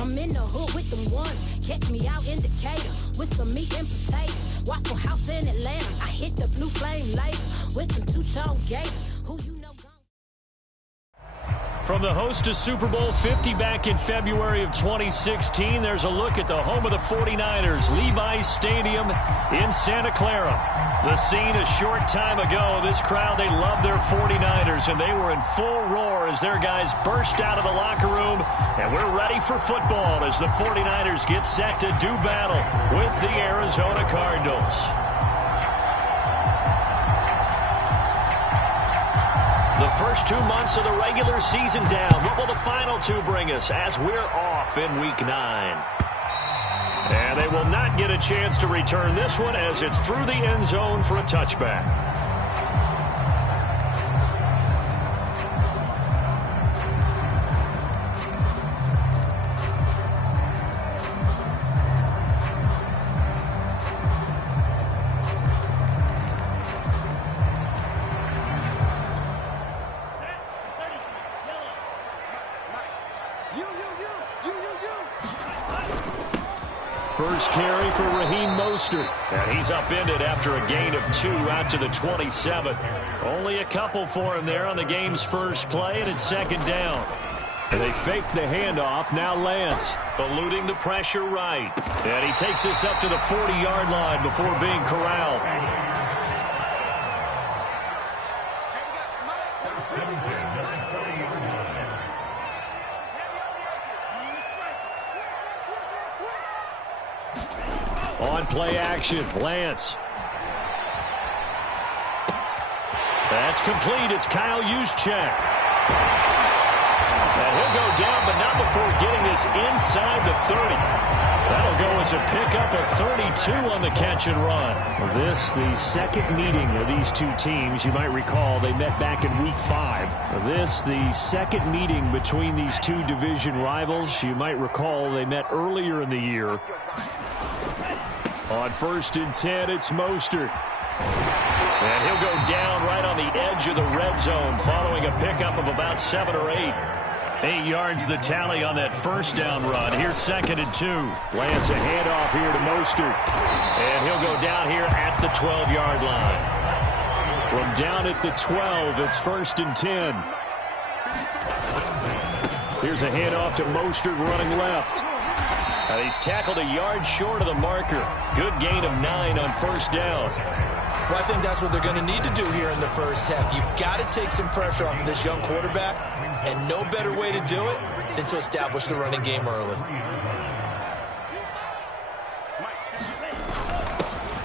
I'm in the hood with them ones. Catch me out in Decatur with some meat and potatoes. Waffle House in Atlanta. I hit the blue flame later with them two-tone gators. Who you know? From the host to Super Bowl 50 back in February of 2016, there's a look at the home of the 49ers, Levi's Stadium in Santa Clara. The scene a short time ago, this crowd, they love their 49ers, and they were in full roar as their guys burst out of the locker room, and we're ready for football as the 49ers get set to do battle with the Arizona Cardinals. The first 2 months of the regular season down. What will the final two bring us as we're off in Week 9? And they will not get a chance to return this one as it's through the end zone for a touchback. First carry for Raheem Mostert. And he's upended after a gain of 2 out to the 27. Only a couple for him there on the game's first play, and it's second down. And they fake the handoff. Now Lance eluding the pressure right. And he takes this up to the 40-yard line before being corralled. On play action, Lance. That's complete. It's Kyle Juszczyk. And he'll go down, but not before getting this inside the 30. That'll go as a pickup of 32 on the catch and run. This, the second meeting of these two teams. You might recall they met back in Week 5. This, the second meeting between these two division rivals. You might recall they met earlier in the year. On 1st and 10, it's Mostert. And he'll go down right on the edge of the red zone following a pickup of about 7 or 8. 8 yards the tally on that first down run. Here's 2nd and 2. Lands a handoff here to Mostert. And he'll go down here at the 12-yard line. From down at the 12, it's 1st and 10. Here's a handoff to Mostert running left. He's tackled a yard short of the marker. Good gain of 9 on first down. Well, I think that's what they're going to need to do here in the first half. You've got to take some pressure off of this young quarterback, and no better way to do it than to establish the running game early.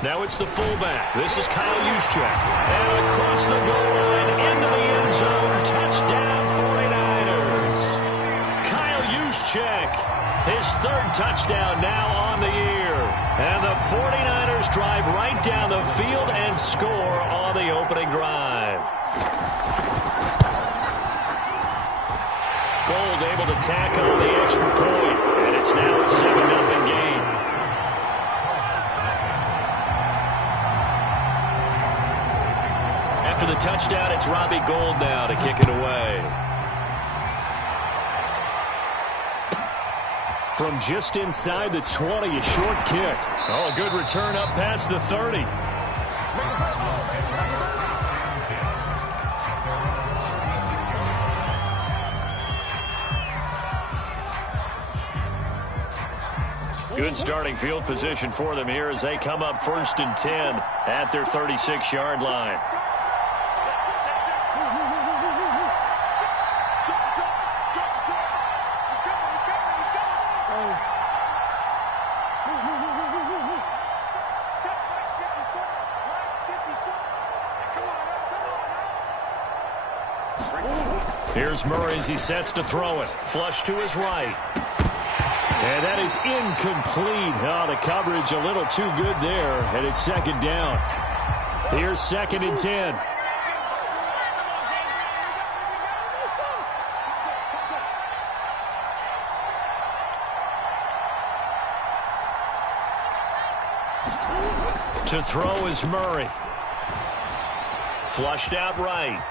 Now it's the fullback. This is Kyle Juszczyk. And across the goal line into the end zone. Touchdown 49ers. Kyle Juszczyk. His 3rd touchdown now on the year. And the 49ers drive right down the field and score on the opening drive. Gold able to tack on the extra point. And it's now a 7-0 game. After the touchdown, it's Robbie Gould now to kick it away. From just inside the 20, a short kick. Oh, a good return up past the 30. Good starting field position for them here as they come up 1st and 10 at their 36-yard line. Here's Murray as he sets to throw it. Flush to his right. And that is incomplete. Oh, the coverage a little too good there. And it's 2nd down. Here's 2nd and 10. To throw is Murray. Flushed out right.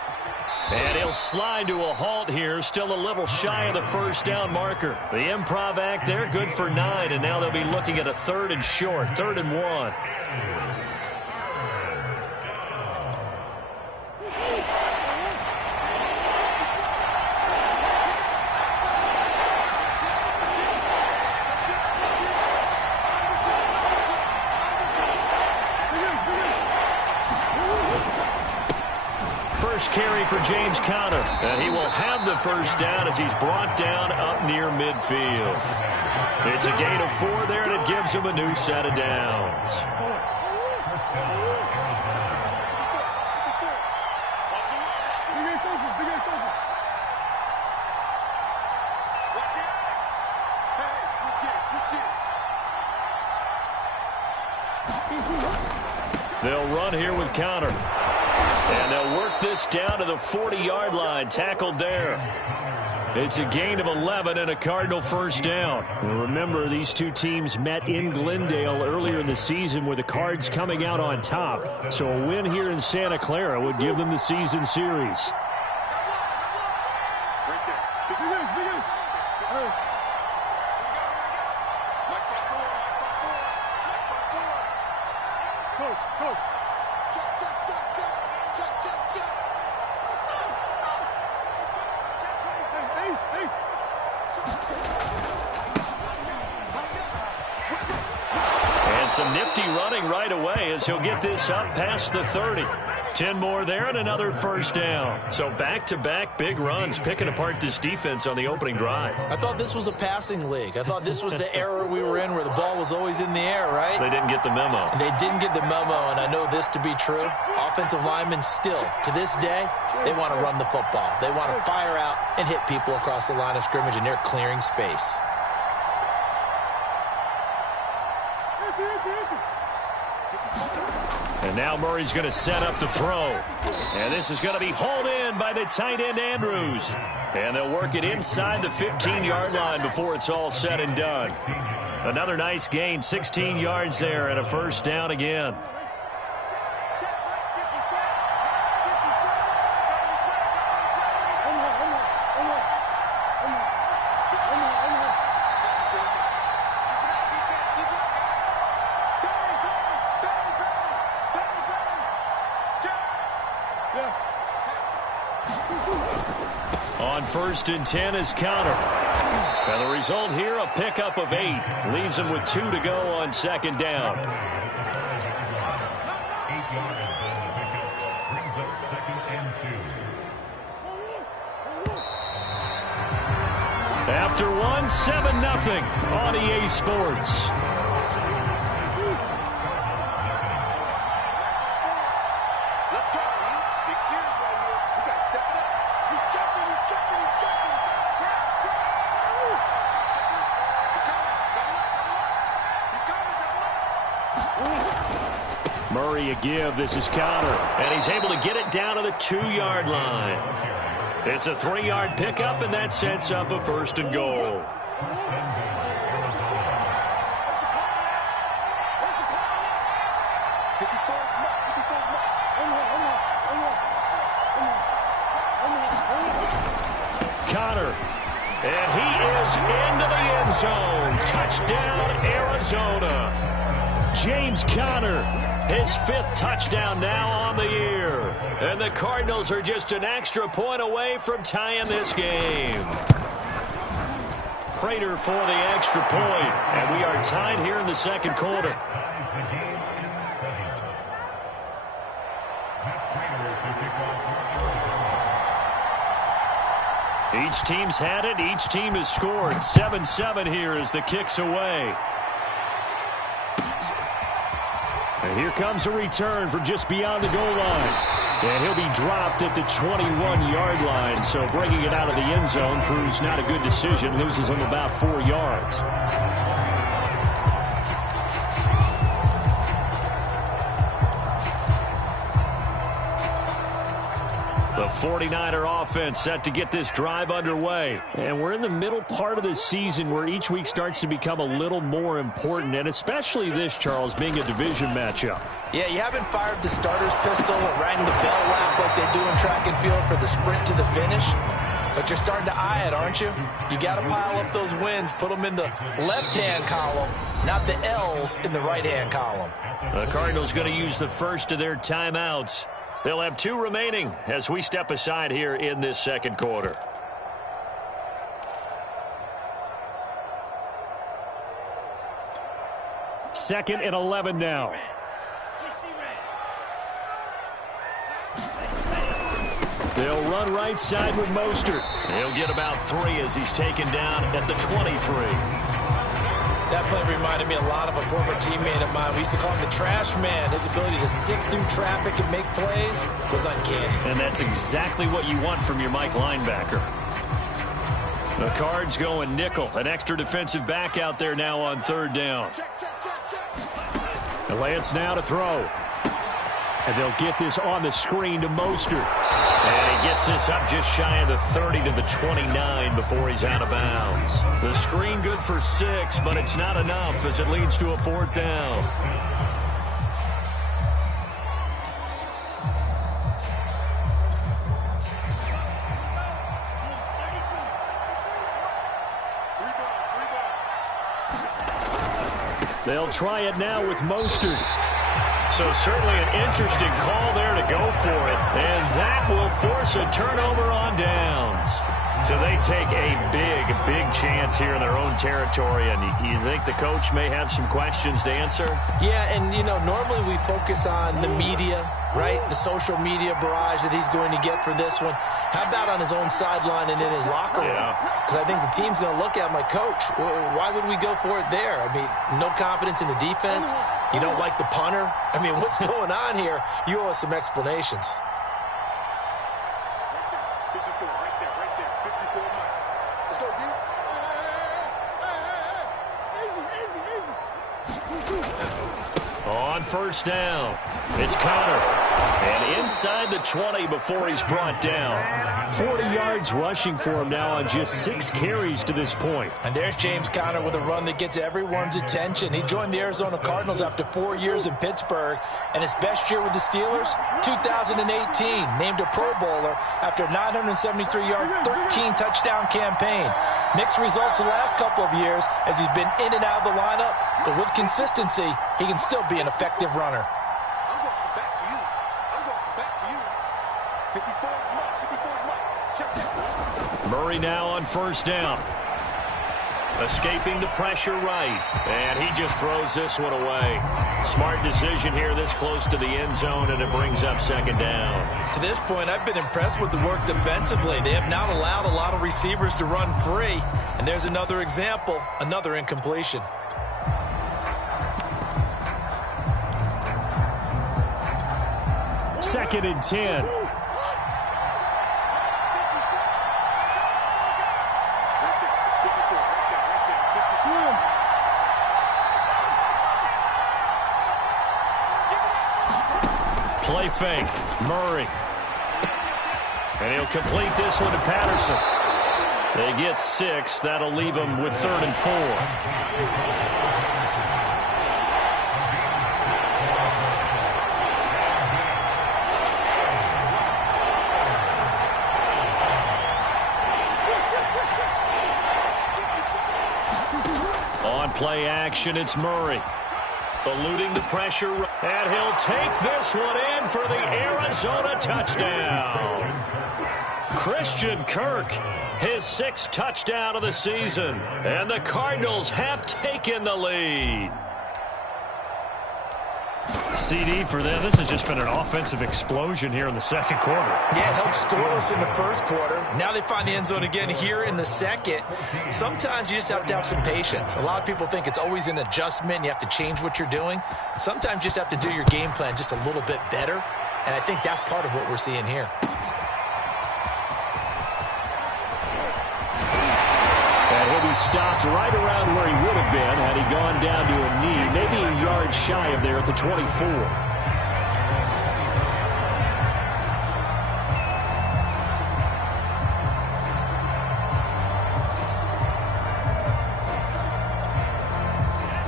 And he'll slide to a halt here, still a little shy of the first down marker. The improv act there, good for 9, and now they'll be looking at a 3rd and short, 3rd and 1. First carry for James Conner, and he will have the first down as he's brought down up near midfield. It's a gain of 4 there, and it gives him a new set of downs. They'll run here with Conner. And they'll work this down to the 40-yard line, tackled there. It's a gain of 11 and a Cardinal first down. And remember, these two teams met in Glendale earlier in the season with the Cards coming out on top. So a win here in Santa Clara would give them the season series. Some nifty running right away as he'll get this up past the 30. 10 more there and another first down. So back-to-back big runs picking apart this defense on the opening drive. I thought this was a passing league. I thought this was the era we were in where the ball was always in the air, right? They didn't get the memo. They didn't get the memo, and I know this to be true. Offensive linemen still, to this day, they want to run the football. They want to fire out and hit people across the line of scrimmage, and they're clearing space. And now Murray's going to set up the throw. And this is going to be hauled in by the tight end Andrews. And they'll work it inside the 15-yard line before it's all said and done. Another nice gain, 16 yards there and a first down again. On 1st and 10 is Conner. And the result here, a pickup of 8. Leaves him with 2 to go on 2nd down. After 1, 7-0 on EA Sports. Murray a give. This is Conner. And he's able to get it down to the 2-yard line. It's a 3-yard pickup, and that sets up a 1st and goal. Conner. And he is into the end zone. Touchdown, Arizona. James Conner, his 5th touchdown now on the year. And the Cardinals are just an extra point away from tying this game. Prater for the extra point. And we are tied here in the 2nd quarter. Each team's had it. Each team has scored. 7-7 here as the kick's away. And here comes a return from just beyond the goal line. And he'll be dropped at the 21-yard line. So bringing it out of the end zone proves not a good decision. Loses him about 4 yards. The The 49er offense set to get this drive underway. And we're in the middle part of the season where each week starts to become a little more important, and especially this, Charles, being a division matchup. Yeah, you haven't fired the starter's pistol or rang the bell lap like they do in track and field for the sprint to the finish. But you're starting to eye it, aren't you? You got to pile up those wins, put them in the left-hand column, not the L's in the right-hand column. The Cardinals going to use the first of their timeouts. They'll have 2 remaining as we step aside here in this second quarter. Second and 11 now. They'll run right side with Mostert. He'll get about 3 as he's taken down at the 23. That play reminded me a lot of a former teammate of mine. We used to call him the trash man. His ability to sift through traffic and make plays was uncanny. And that's exactly what you want from your Mike linebacker. The Cards going nickel. An extra defensive back out there now on 3rd down. The Lance now to throw. And they'll get this on the screen to Mostert. And he gets this up just shy of the 30 to the 29 before he's out of bounds. The screen good for 6, but it's not enough as it leads to a 4th down. They'll try it now with Mostert. So certainly an interesting call there to go for it. And that will force a turnover on downs. So they take a big chance here in their own territory. And you think the coach may have some questions to answer? Yeah, and, you know, normally we focus on the media, right? The social media barrage that he's going to get for this one. How about on his own sideline and in his locker room? Because I think the team's going to look at him like, Coach, why would we go for it there? I mean, no confidence in the defense. You don't like the punter? I mean, what's going on here? You owe us some explanations. On 1st down, it's Conner. And inside the 20 before he's brought down. 40 yards rushing for him now on just 6 carries to this point. And there's James Conner with a run that gets everyone's attention. He joined the Arizona Cardinals after 4 years in Pittsburgh. And his best year with the Steelers, 2018, named a Pro Bowler after a 973-yard, 13-touchdown campaign. Mixed results the last couple of years as he's been in and out of the lineup. But with consistency, he can still be an effective runner. I'm going back to you. I'm going back to you. 54's Mike. 54's Mike. Check that. Murray now on 1st down. Escaping the pressure right. And he just throws this one away. Smart decision here this close to the end zone, and it brings up 2nd down. To this point, I've been impressed with the work defensively. They have not allowed a lot of receivers to run free. And there's another example, another incompletion. Second and 10. Play fake. Murray. And he'll complete this one to Patterson. They get 6. That'll leave them with 3rd and 4. Play action, it's Murray. Eluding the pressure, and he'll take this one in for the Arizona touchdown. Christian Kirk, his 6th touchdown of the season, and the Cardinals have taken the lead. CD for them. This has just been an offensive explosion here in the second quarter. Yeah, held scoreless in the first quarter. Now they find the end zone again here in the second. Sometimes you just have to have some patience. A lot of people think it's always an adjustment. You have to change what you're doing. Sometimes you just have to do your game plan just a little bit better. And I think that's part of what we're seeing here. And he'll be stopped right around where he would have been had he gone down to a knee, maybe a yard shy of there at the 24.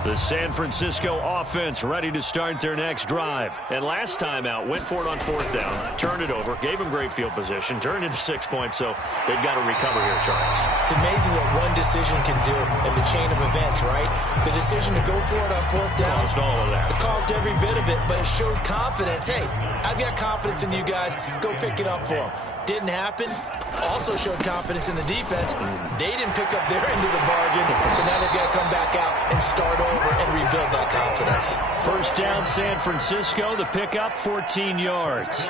The San Francisco offense ready to start their next drive. And last time out, went for it on 4th down, turned it over, gave them great field position, turned into 6 points, so they've got to recover here, Charles. It's amazing what one decision can do in the chain of events, right? The decision to go for it on 4th down. Caused all of that. It caused every bit of it, but it showed confidence. Hey, I've got confidence in you guys. Go pick it up for them. Didn't happen. Also showed confidence in the defense. They didn't pick up their end of the bargain, so now they've got to come back out and start over and rebuild that confidence. 1st down, San Francisco. The pickup, 14 yards.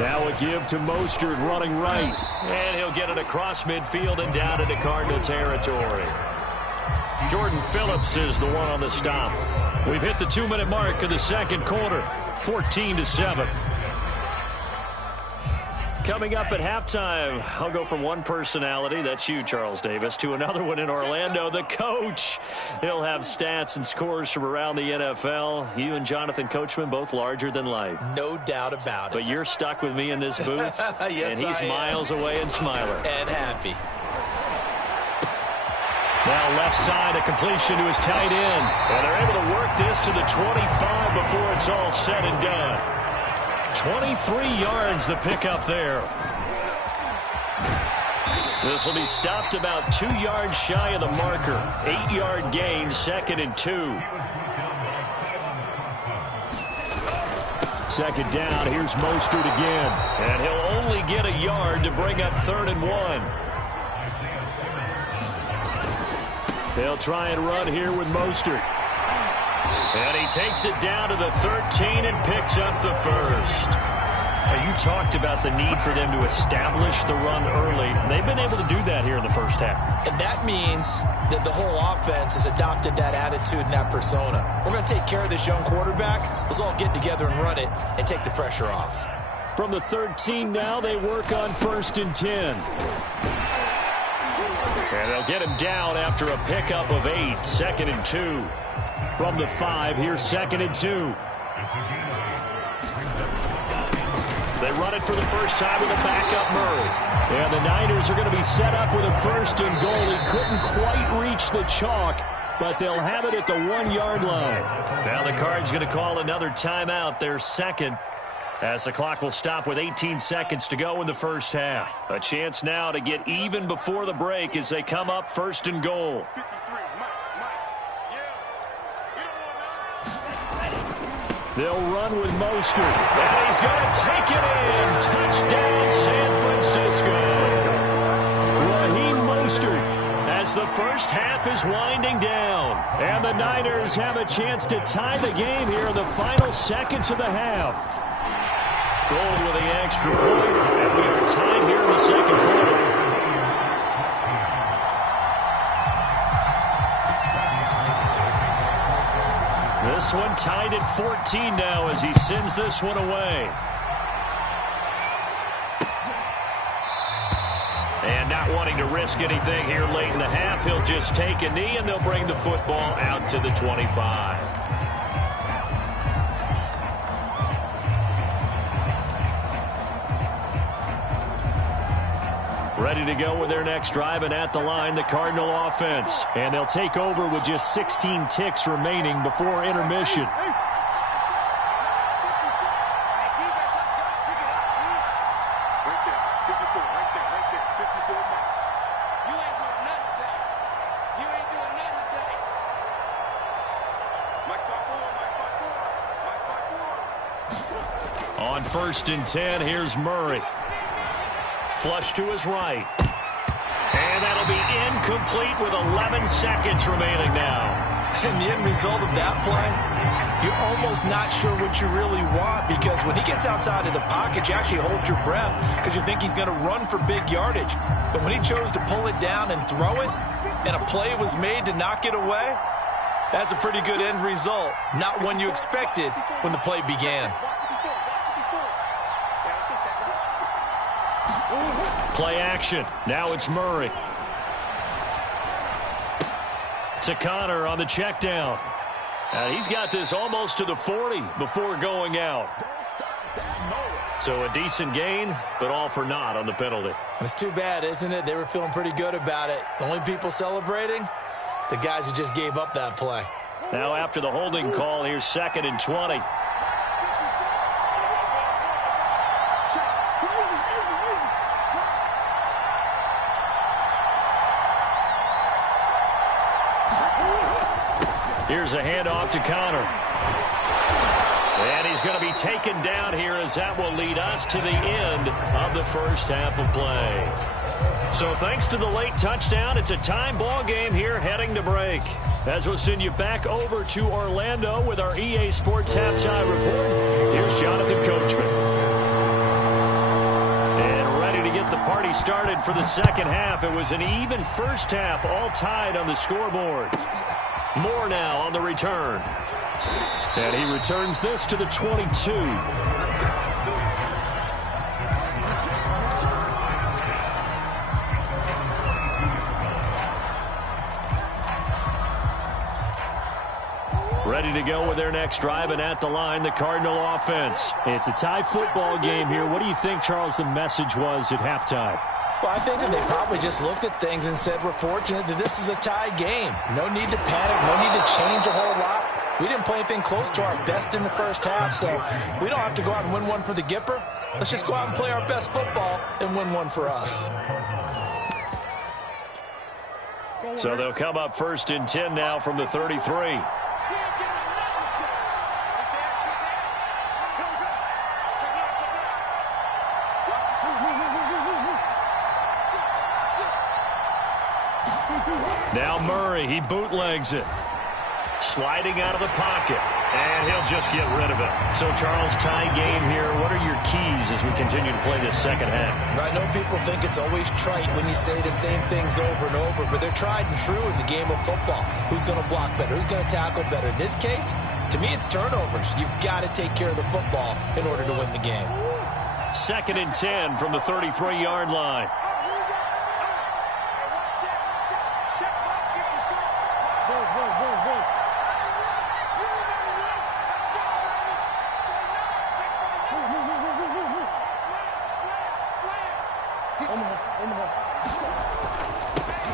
Now a give to Mostert running right. And he'll get it across midfield and down into Cardinal territory. Jordan Phillips is the one on the stop. We've hit the 2-minute mark of the second quarter, 14-7. Coming up at halftime, I'll go from one personality, that's you, Charles Davis, to another one in Orlando, the coach. He'll have stats and scores from around the NFL. You and Jonathan Coachman, both larger than life. No doubt about it. But you're stuck with me in this booth, yes, and he's miles away and smiling. And happy. Now left side, a completion to his tight end. And they're able to work this to the 25 before it's all said and done. 23 yards the pickup there. This will be stopped about 2 yards shy of the marker. 8-yard gain, 2nd and 2. 2nd down, here's Mostert again. And he'll only get a yard to bring up 3rd and 1. They'll try and run here with Mostert. And he takes it down to the 13 and picks up the first. Now, you talked about the need for them to establish the run early. They've been able to do that here in the first half. And that means that the whole offense has adopted that attitude and that persona. We're going to take care of this young quarterback. Let's all get together and run it and take the pressure off. From the 13 now, they work on 1st and 10. And they'll get him down after a pickup of 8, 2nd and 2. From the 5, here's 2nd and 2. They run it for the first time with a backup Murray. And the Niners are going to be set up with a 1st and goal. He couldn't quite reach the chalk, but they'll have it at the 1-yard line. Now the Cards going to call another timeout, their second, as the clock will stop with 18 seconds to go in the first half. A chance now to get even before the break as they come up 1st and goal. They'll run with Mostert, and he's going to take it in. Touchdown, San Francisco. Raheem Mostert as the first half is winding down. And the Niners have a chance to tie the game here in the final seconds of the half. Gold with the extra point, and we are tied here in the second quarter. This one tied at 14 now as he sends this one away. And not wanting to risk anything here late in the half, he'll just take a knee and they'll bring the football out to the 25. Ready to go with their next drive, and at the line, the Cardinal offense. And they'll take over with just 16 ticks remaining before intermission. On 1st and 10, here's Murray. Flush to his right. And that'll be incomplete with 11 seconds remaining now. And the end result of that play, you're almost not sure what you really want, because when he gets outside of the pocket, you actually hold your breath because you think he's going to run for big yardage. But when he chose to pull it down and throw it, and a play was made to knock it away, that's a pretty good end result. Not one you expected when the play began. Play action. Now it's Murray. To Connor on the check down. He's got this almost to the 40 before going out. So a decent gain, but all for naught on the penalty. It's too bad, isn't it? They were feeling pretty good about it. The only people celebrating, The guys who just gave up that play. Now after the holding call, here's 2nd and 20. Here's a handoff to Connor. And he's going to be taken down here as that will lead us to the end of the first half of play. So thanks to the late touchdown, it's a time ball game here heading to break. As we'll send you back over to Orlando with our EA Sports Halftime Report, here's Jonathan Coachman. And ready to get the party started for the second half. It was an even first half, all tied on the scoreboard. Moore now on the return. And he returns this to the 22. Ready to go with their next drive, and at the line, the Cardinal offense. It's a tie football game here. What do you think, Charles, the message was at halftime? Well, I think that they probably just looked at things and said, we're fortunate that this is a tie game. No need to panic, no need to change a whole lot. We didn't play anything close to our best in the first half, so we don't have to go out and win one for the Gipper. Let's just go out and play our best football and win one for us. So they'll come up 1st and 10 now from the 33. Now Murray, he bootlegs it. Sliding out of the pocket. And he'll just get rid of it. So, Charles, tie game here. What are your keys as we continue to play this second half? I know people think it's always trite when you say the same things over and over, but they're tried and true in the game of football. Who's going to block better? Who's going to tackle better? In this case, to me, it's turnovers. You've got to take care of the football in order to win the game. 2nd and 10 from the 33-yard line.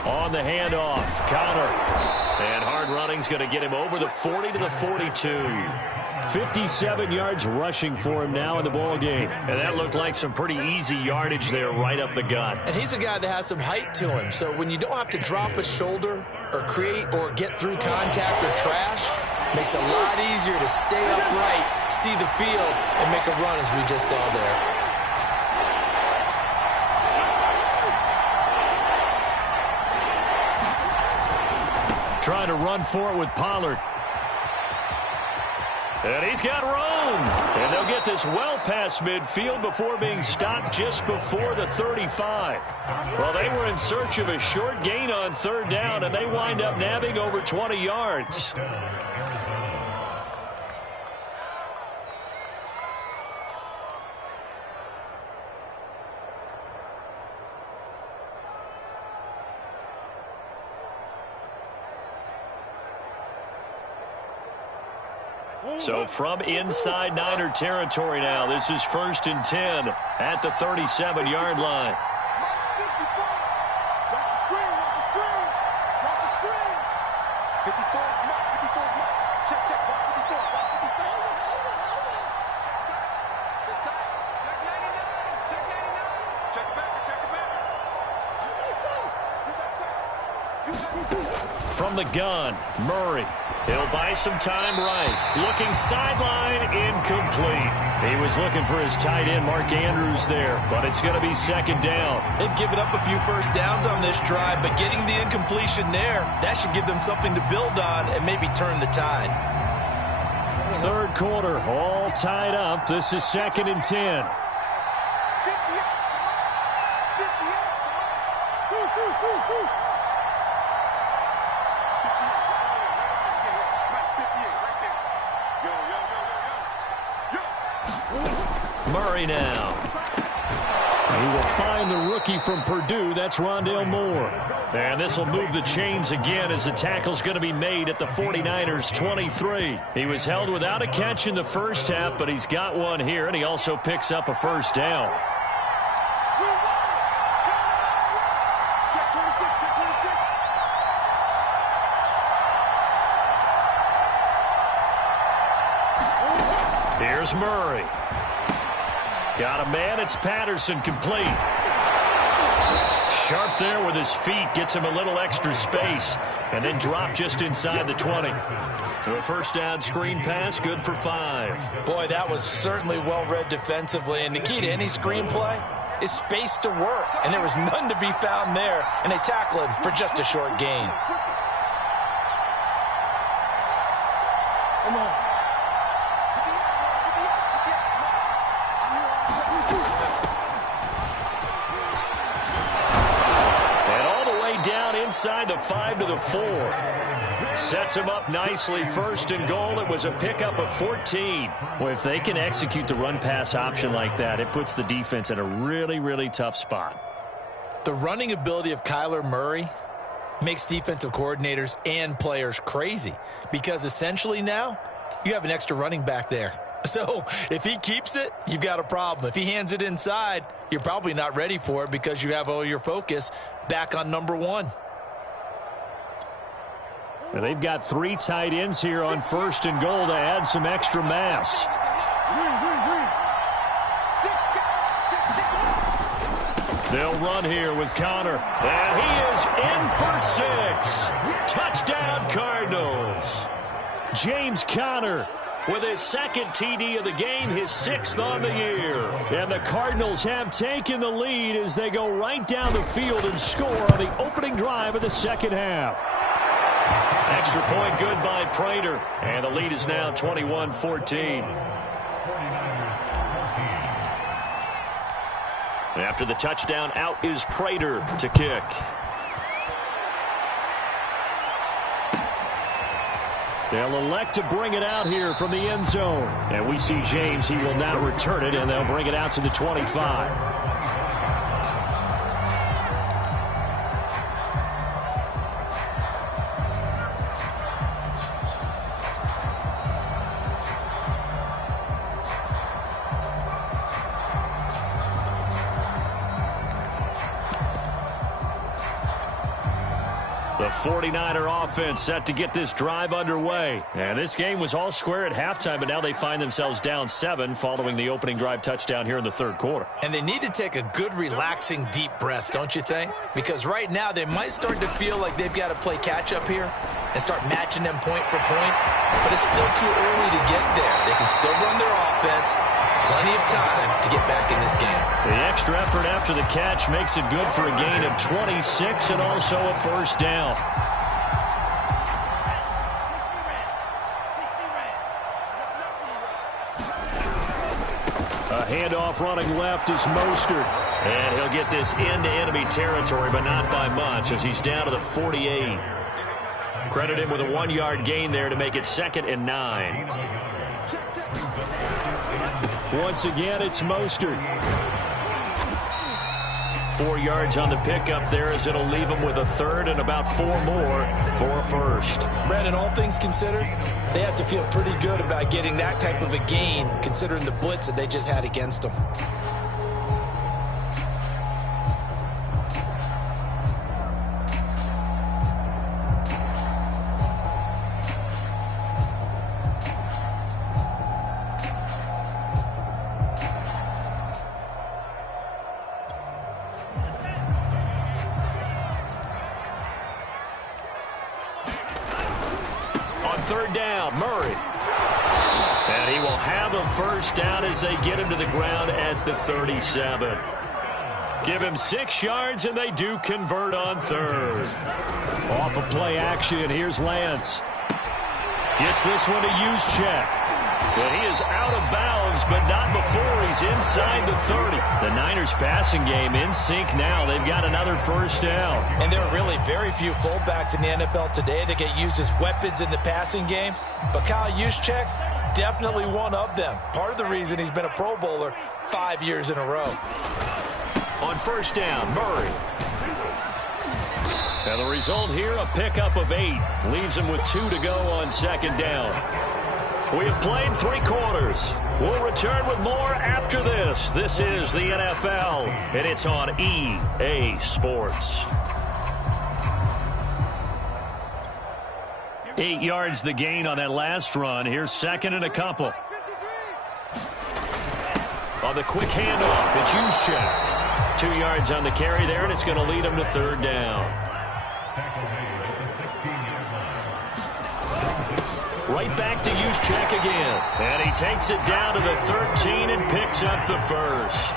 On the handoff, Connor. And hard running's going to get him over the 40 to the 42. 57 yards rushing for him now in the ball game. And that looked like some pretty easy yardage there right up the gut. And he's a guy that has some height to him. So when you don't have to drop a shoulder or create or get through contact or trash, makes it a lot easier to stay upright, see the field, and make a run as we just saw there. Trying to run for it with Pollard. And he's got room. And they'll get this well past midfield before being stopped just before the 35. Well, they were in search of a short gain on 3rd down, and they wind up nabbing over 20 yards. So from inside Niner territory now, this is 1st and 10 at the 37-yard line. From the gun, Murray. He'll buy some time right. Looking sideline, incomplete. He was looking for his tight end, Mark Andrews, there, but it's going to be 2nd down. They've given up a few first downs on this drive, but getting the incompletion there, that should give them something to build on and maybe turn the tide. 3rd quarter, all tied up. This is 2nd and 10. Murray now. He will find the rookie from Purdue. That's Rondale Moore. And this will move the chains again as the tackle's going to be made at the 49ers 23. He was held without a catch in the first half, but he's got one here, and he also picks up a first down. Here's Murray. Got a man. It's Patterson, complete. Sharp there with his feet. Gets him a little extra space. And then drop just inside the 20. A first down screen pass, good for 5. Boy, that was certainly well-read defensively. And the key to any screen play is space to work. And there was none to be found there. And they tackle him for just a short gain. Come on. Inside the 5 to the 4. Sets him up nicely. First and goal. It was a pickup of 14. Well, if they can execute the run-pass option like that, it puts the defense in a really, really tough spot. The running ability of Kyler Murray makes defensive coordinators and players crazy because essentially now you have an extra running back there. So if he keeps it, you've got a problem. If he hands it inside, you're probably not ready for it because you have all your focus back on number 1. Now they've got 3 tight ends here on first and goal to add some extra mass. They'll run here with Connor. And he is in for 6. Touchdown, Cardinals. James Conner with his second TD of the game, his 6th on the year. And the Cardinals have taken the lead as they go right down the field and score on the opening drive of the second half. Extra point good by Prater. And the lead is now 21-14. After the touchdown, out is Prater to kick. They'll elect to bring it out here from the end zone. And we see James. He will now return it, and they'll bring it out to the 25. The 49er offense set to get this drive underway. And this game was all square at halftime, but now they find themselves down 7 following the opening drive touchdown here in the third quarter. And they need to take a good, relaxing, deep breath, don't you think? Because right now they might start to feel like they've got to play catch-up here and start matching them point for point. But it's still too early to get there. They can still run their offense. Plenty of time to get back in this game. The extra effort after the catch makes it good for a gain of 26 and also a first down. A handoff running left is Mostert. And he'll get this into enemy territory, but not by much as he's down to the 48. Credit him with a 1-yard gain there to make it 2nd and 9. Once again, it's Mostert. 4 yards on the pickup there as it'll leave him with a 3rd and about 4 more for a first. Brandon, all things considered, they have to feel pretty good about getting that type of a gain considering the blitz that they just had against them. Third down, Murray. And he will have a first down as they get him to the ground at the 37. Give him 6 yards, and they do convert on 3rd. Off of play action, here's Lance. Gets this one to Juszczyk. And he is out of bounds, but not before he's inside the 30. The Niners passing game in sync now. They've got another first down. And there are really very few fullbacks in the NFL today that get used as weapons in the passing game. But Kyle Juszczyk, definitely one of them. Part of the reason he's been a Pro Bowler 5 years in a row. On first down, Murray. And the result here, a pickup of 8. Leaves him with 2 to go on 2nd down. We have played 3 quarters. We'll return with more after this. This is the NFL, and it's on EA Sports. 8 yards the gain on that last run. Here's 2nd and a couple. the quick handoff. It's Juszczyk. 2 yards on the carry there, and it's going to lead him to third down. Right back to Juszczyk again. And he takes it down to the 13 and picks up the first.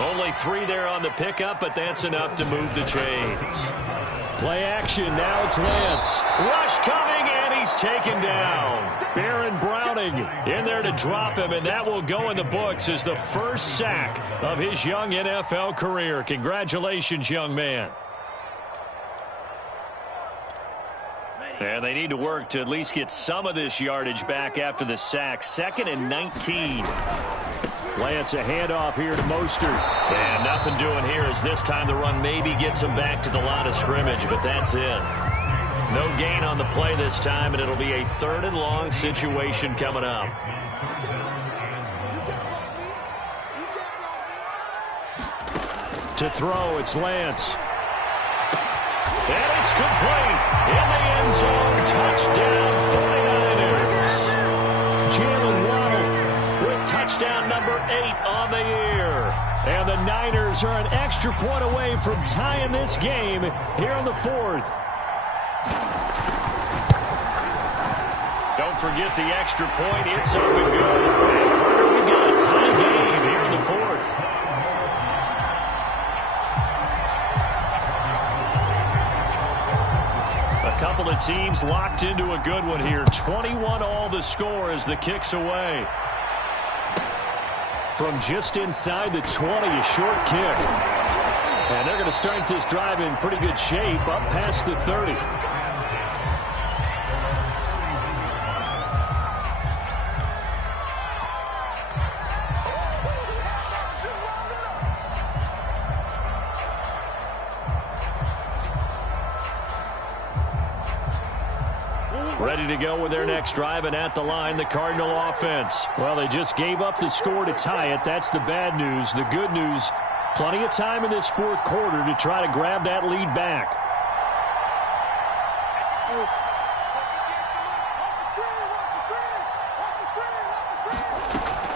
Only 3 there on the pickup, but that's enough to move the chains. Play action. Now it's Lance. Rush coming, and he's taken down. Baron Browning in there to drop him, and that will go in the books as the first sack of his young NFL career. Congratulations, young man. And they need to work to at least get some of this yardage back after the sack. 2nd and 19. Lance, a handoff here to Mostert. And nothing doing here as this time the run maybe gets him back to the line of scrimmage, but that's it. No gain on the play this time, and it'll be a 3rd and long situation coming up. To throw, it's Lance. And it's complete. In the end zone, touchdown 49ers. Jalen Waddle with touchdown number 8 on the year. And the Niners are an extra point away from tying this game here in the 4th. Don't forget the extra point. It's up and good. And Carter, we've got a tie game here in the 4th. A couple of teams locked into a good one here. 21 all the score as the kick's away. From just inside the 20, a short kick. And they're going to start this drive in pretty good shape up past the 30. Ready to go with their next drive, and at the line, the Cardinal offense. Well, they just gave up the score to tie it. That's the bad news. The good news, plenty of time in this 4th quarter to try to grab that lead back.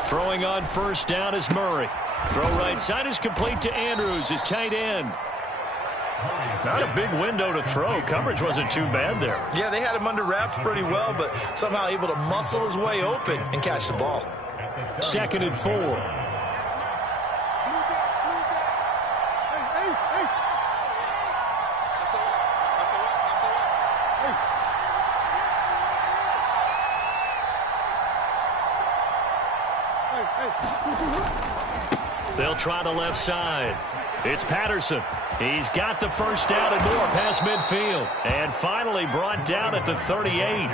Throwing on first down is Murray. Throw right side is complete to Andrews, his tight end. Not a big window to throw. Coverage wasn't too bad there. Yeah, they had him under wraps pretty well, but somehow able to muscle his way open and catch the ball. 2nd and 4. They'll try the left side. It's Patterson. He's got the first down and more past midfield. And finally brought down at the 38.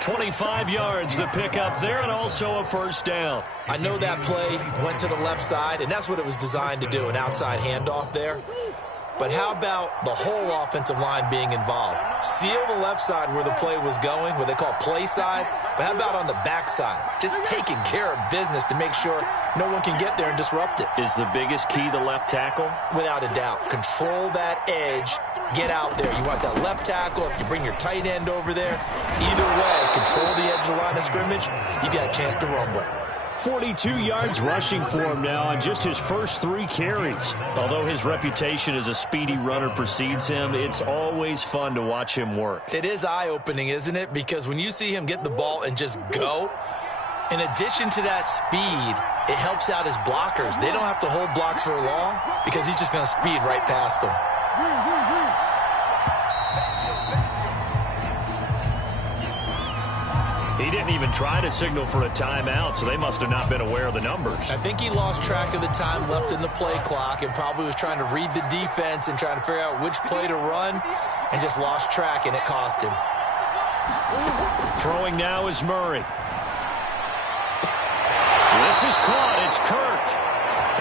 25 yards the pickup there, and also a first down. I know that play went to the left side, and that's what it was designed to do, an outside handoff there. But how about the whole offensive line being involved? Seal the left side where the play was going, what they call play side. But how about on the back side? Just taking care of business to make sure no one can get there and disrupt it. Is the biggest key the left tackle? Without a doubt. Control that edge. Get out there. You want that left tackle. If you bring your tight end over there, either way, control the edge of the line of scrimmage, you got a chance to rumble. 42 yards rushing for him now on just his first 3 carries. Although his reputation as a speedy runner precedes him, it's always fun to watch him work. It is eye-opening, isn't it? Because when you see him get the ball and just go, in addition to that speed, it helps out his blockers. They don't have to hold blocks for long because he's just going to speed right past them. He didn't even try to signal for a timeout, so they must have not been aware of the numbers. I think he lost track of the time left in the play clock and probably was trying to read the defense and trying to figure out which play to run and just lost track, and it cost him. Throwing now is Murray. This is caught. It's Kirk.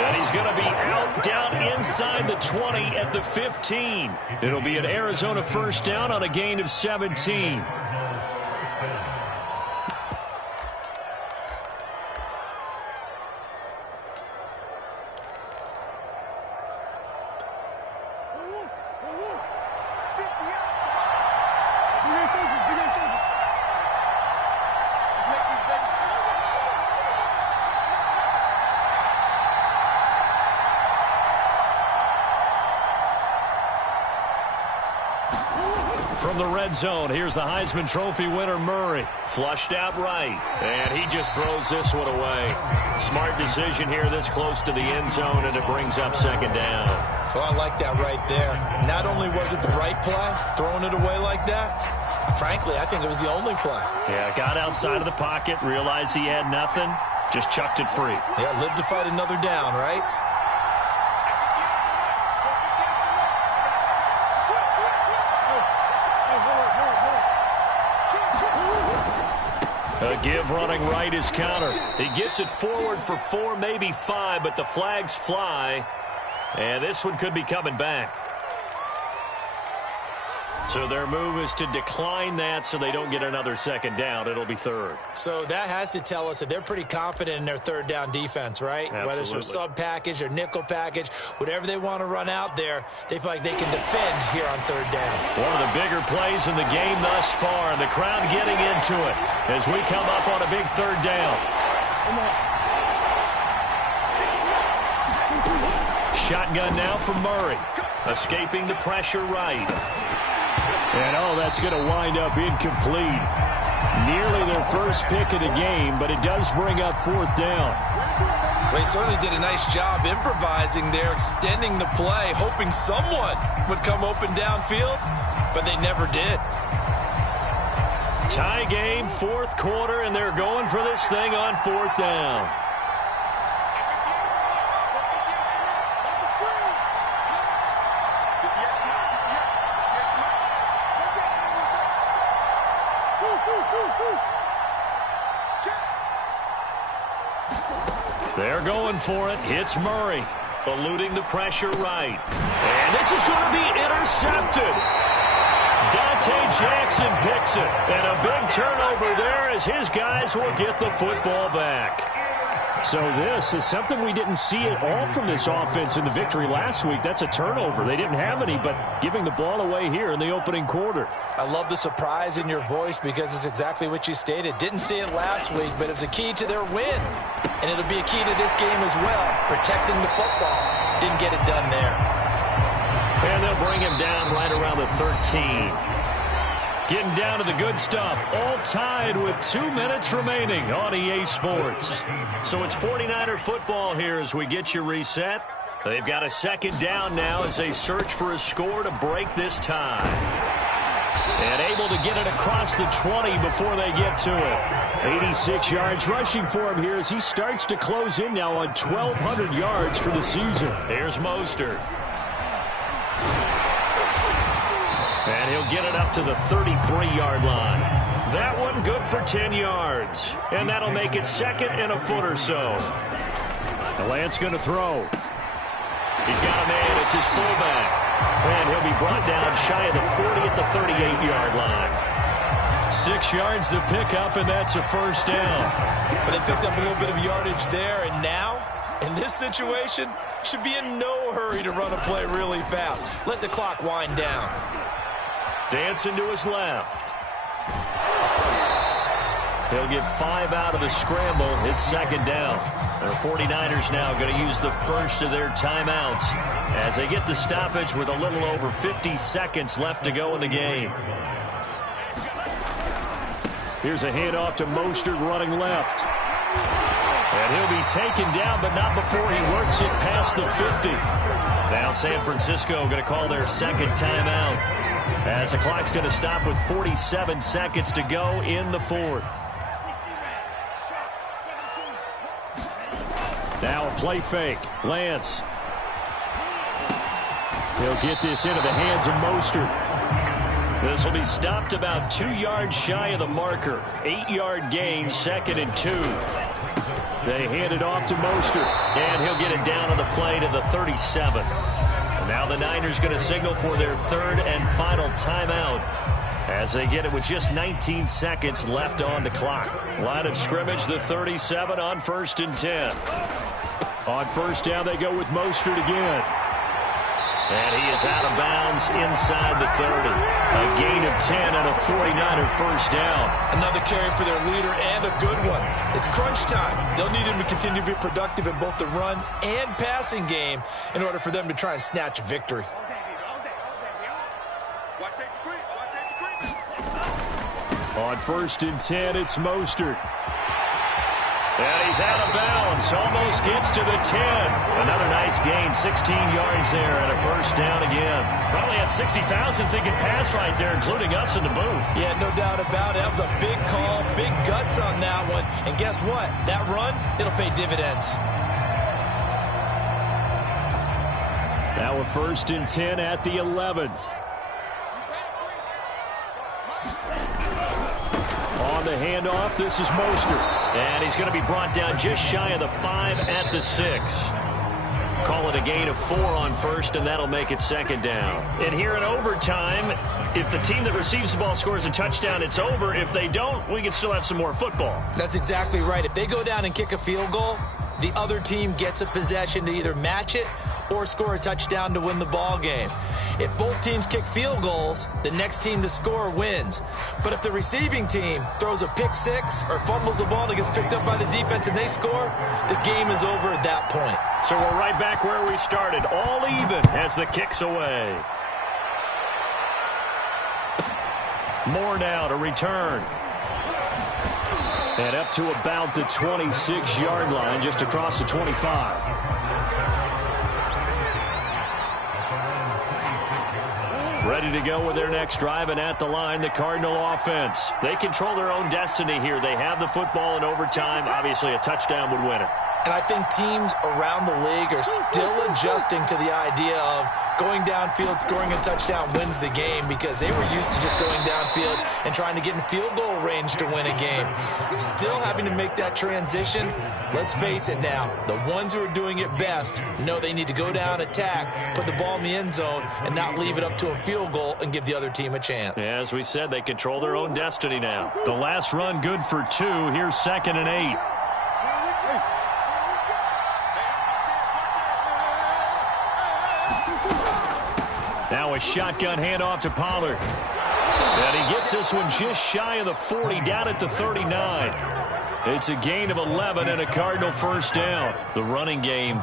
And he's going to be out down inside the 20 at the 15. It'll be an Arizona first down on a gain of 17. From the red zone, here's the Heisman Trophy winner, Murray. Flushed out right, and he just throws this one away. Smart decision here this close to the end zone, and it brings up second down. Well, I like that right there. Not only was it the right play, throwing it away like that, frankly, I think it was the only play. Yeah, got outside of the pocket, realized he had nothing, just chucked it free. Yeah, live to fight another down, right? A give running right is counter. He gets it forward for 4, maybe 5, but the flags fly. And this one could be coming back. So their move is to decline that so they don't get another second down. It'll be third. So that has to tell us that they're pretty confident in their third down defense, right? Absolutely. Whether it's a sub package or nickel package, whatever they want to run out there, they feel like they can defend here on third down. One of the bigger plays in the game thus far, and the crowd getting into it as we come up on a big third down. Shotgun now for Murray. Escaping the pressure right. And, that's going to wind up incomplete. Nearly their first pick of the game, but it does bring up fourth down. Well, he certainly did a nice job improvising there, extending the play, hoping someone would come open downfield, but they never did. Tie game, fourth quarter, and they're going for this thing on fourth down. They're going for it. It's Murray, eluding the pressure right. And this is going to be intercepted. Dante Jackson picks it. And a big turnover there as his guys will get the football back. So this is something we didn't see at all from this offense in the victory last week. That's a turnover. They didn't have any, but giving the ball away here in the opening quarter. I love the surprise in your voice because it's exactly what you stated. Didn't see it last week, but it's a key to their win. And it'll be a key to this game as well, protecting the football. Didn't get it done there. And they'll bring him down right around the 13. Getting down to the good stuff, all tied with 2 minutes remaining on EA Sports. So it's 49er football here as we get you reset. They've got a second down now as they search for a score to break this tie. And able to get it across the 20 before they get to it. 86 yards rushing for him here as he starts to close in now on 1,200 yards for the season. Here's Mostert. And he'll get it up to the 33-yard line. That one good for 10 yards. And that'll make it second and a foot or so. Lance going to throw. He's got a man. It's his fullback. And he'll be brought down shy of the 40 at the 38-yard line. 6 yards to pick up, and that's a first down. But they picked up a little bit of yardage there, and now, in this situation, should be in no hurry to run a play really fast. Let the clock wind down. Dancing to his left. He'll get 5 out of the scramble. It's second down. The 49ers now going to use the first of their timeouts as they get the stoppage with a little over 50 seconds left to go in the game. Here's a handoff to Mostert running left. And he'll be taken down, but not before he works it past the 50. Now San Francisco going to call their second timeout as the clock's going to stop with 47 seconds to go in the fourth. Now a play fake. Lance. He'll get this into the hands of Mostert. This will be stopped about 2 yards shy of the marker. 8-yard gain, second and 2. They hand it off to Mostert, and he'll get it down on the play to the 37. And now the Niners going to signal for their third and final timeout as they get it with just 19 seconds left on the clock. Line of scrimmage, the 37 on 1st and 10. On first down, they go with Mostert again. And he is out of bounds inside the 30. A gain of 10 and a 49er first down. Another carry for their leader and a good one. It's crunch time. They'll need him to continue to be productive in both the run and passing game in order for them to try and snatch a victory. Watch it. On 1st and 10, it's Mostert. And he's out of bounds. Almost gets to the 10. Another nice gain. 16 yards there and a first down again. Probably had 60,000 thinking pass right there, including us in the booth. Yeah, no doubt about it. That was a big call, big guts on that one. And guess what? That run, it'll pay dividends. Now a 1st and 10 at the 11. On the handoff, this is Mostert. And he's going to be brought down just shy of the 5 at the 6. Call it a gain of 4 on 1st, and that'll make it 2nd down. And here in overtime, if the team that receives the ball scores a touchdown, it's over. If they don't, we can still have some more football. That's exactly right. If they go down and kick a field goal, the other team gets a possession to either match it or score a touchdown to win the ball game. If both teams kick field goals, the next team to score wins. But if the receiving team throws a pick six or fumbles the ball and gets picked up by the defense and they score, the game is over at that point. So we're right back where we started, all even as the kick's away. More now to return. And up to about the 26-yard line, just across the 25. Ready to go with their next drive, and at the line, the Cardinal offense. They control their own destiny here. They have the football in overtime. Obviously, a touchdown would win it. And I think teams around the league are still adjusting to the idea of going downfield, scoring a touchdown wins the game, because they were used to just going downfield and trying to get in field goal range to win a game. Still having to make that transition. Let's face it now, the ones who are doing it best know they need to go down, attack, put the ball in the end zone, and not leave it up to a field goal and give the other team a chance. Yeah, as we said, they control their own destiny now. The last run good for 2. Here's 2nd and 8. Now a shotgun handoff to Pollard. And he gets this one just shy of the 40, down at the 39. It's a gain of 11 and a Cardinal first down. The running game.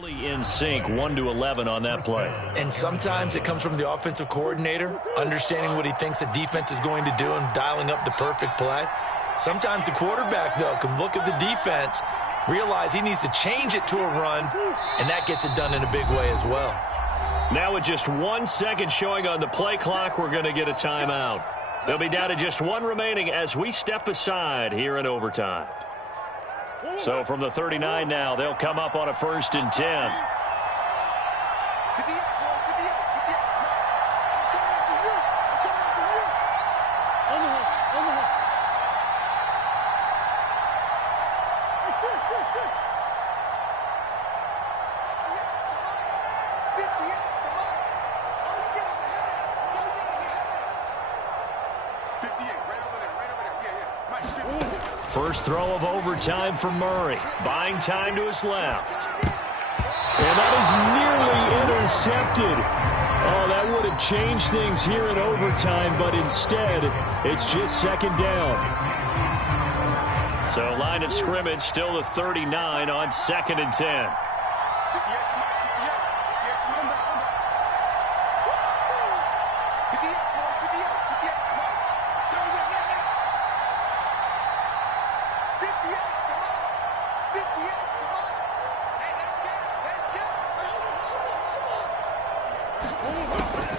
Fully in sync, 1-11 on that play. And sometimes it comes from the offensive coordinator, understanding what he thinks the defense is going to do and dialing up the perfect play. Sometimes the quarterback, though, can look at the defense, realize he needs to change it to a run, and that gets it done in a big way as well. Now with just 1 second showing on the play clock, we're going to get a timeout. They'll be down to just 1 remaining as we step aside here in overtime. So from the 39 now, they'll come up on a 1st and 10. First throw of overtime for Murray. Buying time to his left. And that is nearly intercepted. Oh, that would have changed things here in overtime, but instead, it's just 2nd down. So line of scrimmage still the 39 on 2nd and 10.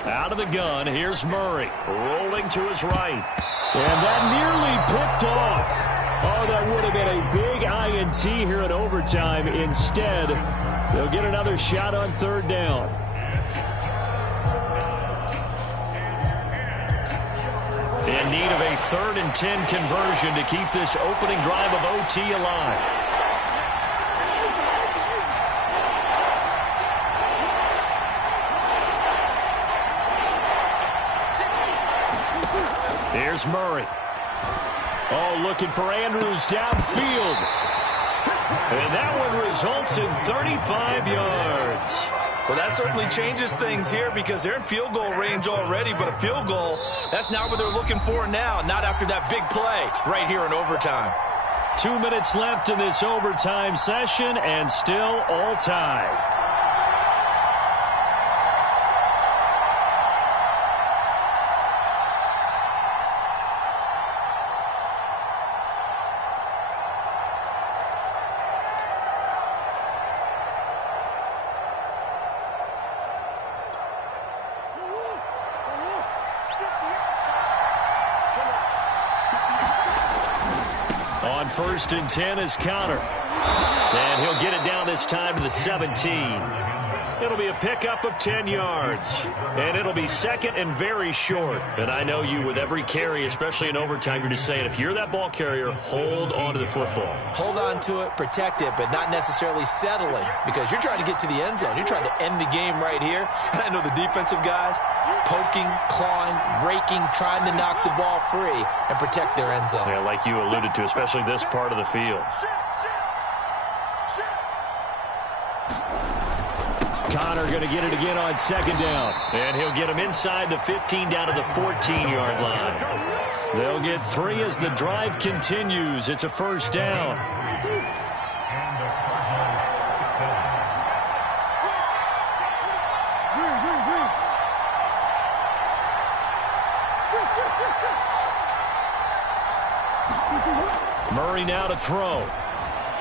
Out of the gun, here's Murray, rolling to his right. And that nearly picked off. Oh, that would have been a big INT here in overtime. Instead, they'll get another shot on third down. In need of a 3rd and 10 conversion to keep this opening drive of OT alive. Here's Murray. Oh, looking for Andrews downfield. And that one results in 35 yards. Well, that certainly changes things here because they're in field goal range already, but a field goal, that's not what they're looking for now, not after that big play right here in overtime. 2 minutes left in this overtime session, and still all tied. On 1st and 10 is Conner. And he'll get it down this time to the 17. It'll be a pickup of 10 yards. And it'll be 2nd and very short. And I know you, with every carry, especially in overtime, you're just saying, if you're that ball carrier, hold on to the football. Hold on to it, protect it, but not necessarily settling, because you're trying to get to the end zone. You're trying to end the game right here. And I know the defensive guys, poking, clawing, raking, trying to knock the ball free and protect their end zone. Yeah, like you alluded to, especially this part of the field. Conner going to get it again on 2nd down. And he'll get him inside the 15 down to the 14-yard line. They'll get 3 as the drive continues. It's a 1st down. Murray now to throw.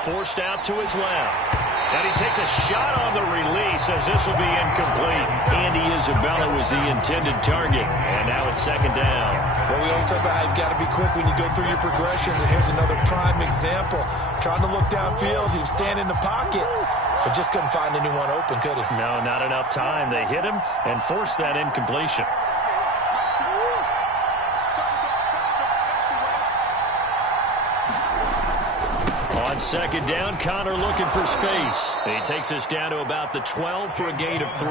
Forced out to his left. And he takes a shot on the release as this will be incomplete. Andy Isabella was the intended target. And now it's 2nd down. Well, we always talk about how you've got to be quick when you go through your progressions. And here's another prime example. Trying to look downfield. He was standing in the pocket, but just couldn't find anyone open, could he? No, not enough time. They hit him and forced that incompletion. On 2nd down, Conner looking for space. He takes us down to about the 12 for a gain of 3.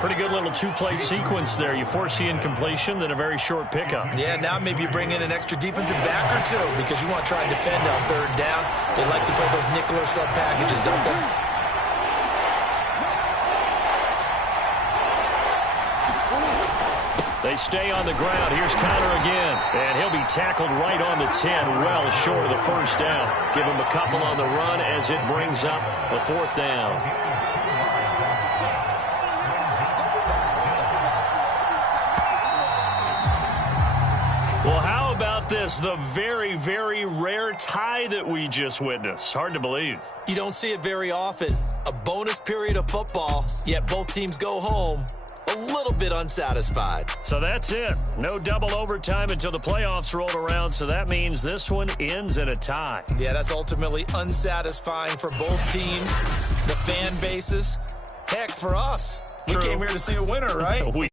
Pretty good little 2-play sequence there. You force the incompletion, then a very short pickup. Yeah, now maybe you bring in an extra defensive back or two because you want to try and defend on 3rd down. They like to play those nickel or sub packages, don't they? They stay on the ground. Here's Conner again. And he'll be tackled right on the 10, well short of the 1st down. Give him a couple on the run as it brings up a 4th down. Well, how about this? The very, very rare tie that we just witnessed. Hard to believe. You don't see it very often. A bonus period of football, yet both teams go home a little bit unsatisfied. So that's it. No double overtime until the playoffs roll around, so that means this one ends in a tie. Yeah, that's ultimately unsatisfying for both teams, the fan bases. Heck, for us, we came here to see a winner, right?